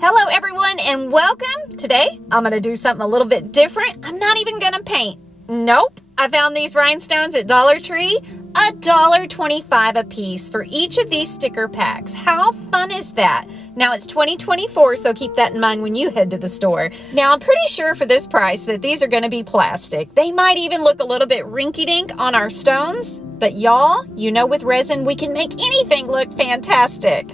Hello everyone and welcome. Today I'm going to do something a little bit different. I'm not even going to paint. Nope. I found these rhinestones at Dollar Tree, $1.25 a piece for each of these sticker packs. How fun is that? Now it's 2024, so keep that in mind when you head to the store. Now I'm pretty sure for this price that these are going to be plastic. They might even look a little bit rinky-dink on our stones, but y'all, you know with resin we can make anything look fantastic.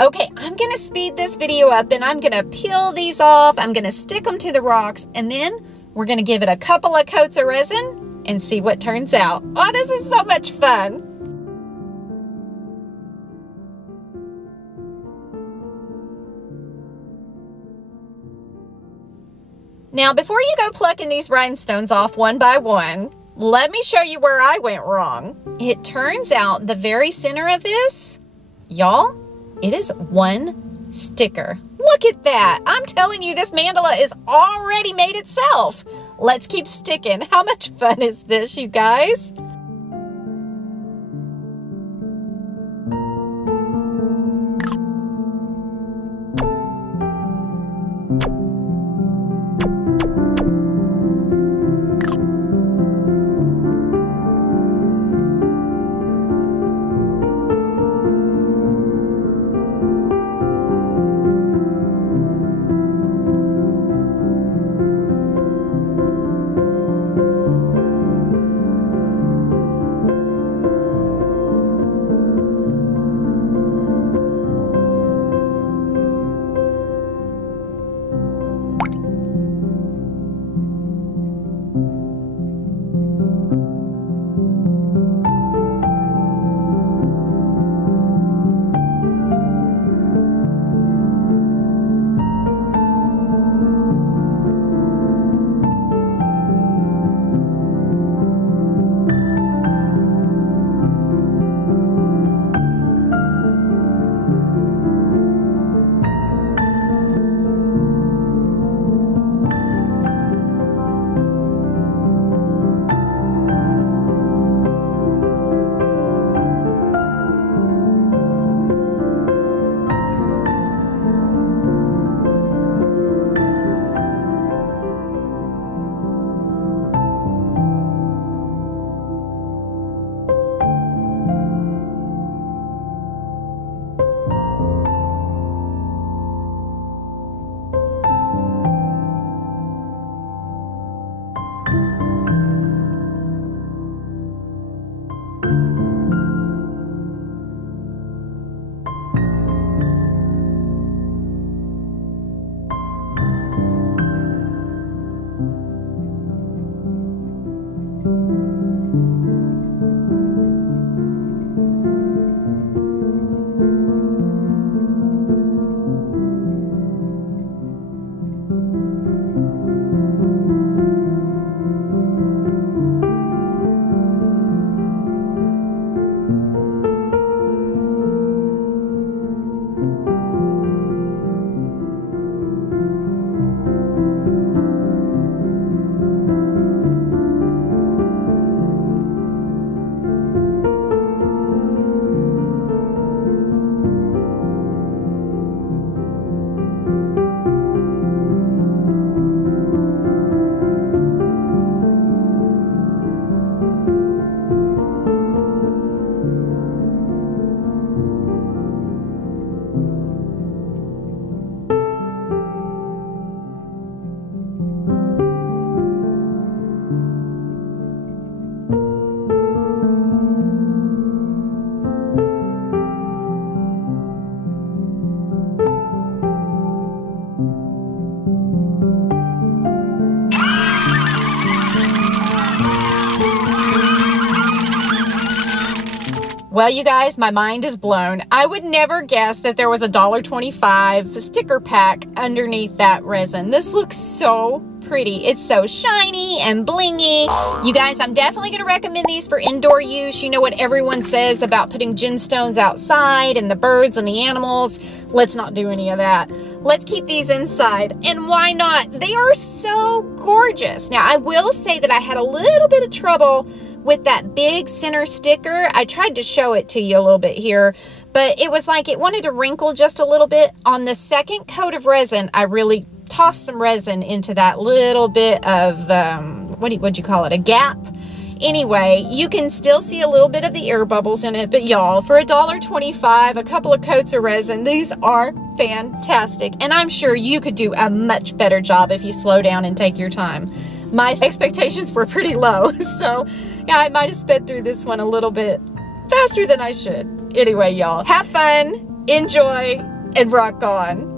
Okay, I'm going to speed this video up and I'm going to peel these off. I'm going to stick them to the rocks and then we're going to give it a couple of coats of resin and see what turns out. Oh, this is so much fun. Now, before you go plucking these rhinestones off one by one, let me show you where I went wrong. It turns out the very center of this, y'all, it is one sticker. Look at that. I'm telling you, this mandala is already made itself. Let's keep sticking. How much fun is this, you guys? Well, you guys, my mind is blown. I would never guess that there was a $1.25 sticker pack underneath that resin. This looks so pretty. It's so shiny and blingy. You guys, I'm definitely going to recommend these for indoor use. You know what everyone says about putting gemstones outside and the birds and the animals. Let's not do any of that. Let's keep these inside. And why not? They are so gorgeous. Now, I will say that I had a little bit of trouble with that big center sticker. I tried to show it to you a little bit here, but it was like it wanted to wrinkle just a little bit. On the second coat of resin, I really tossed some resin into that little bit of, what'd you call it, a gap. Anyway, you can still see a little bit of the air bubbles in it, but y'all, for $1.25, a couple of coats of resin, these are fantastic. And I'm sure you could do a much better job if you slow down and take your time. My expectations were pretty low, so yeah, I might have sped through this one a little bit faster than I should. Anyway, y'all, have fun, enjoy, and rock on.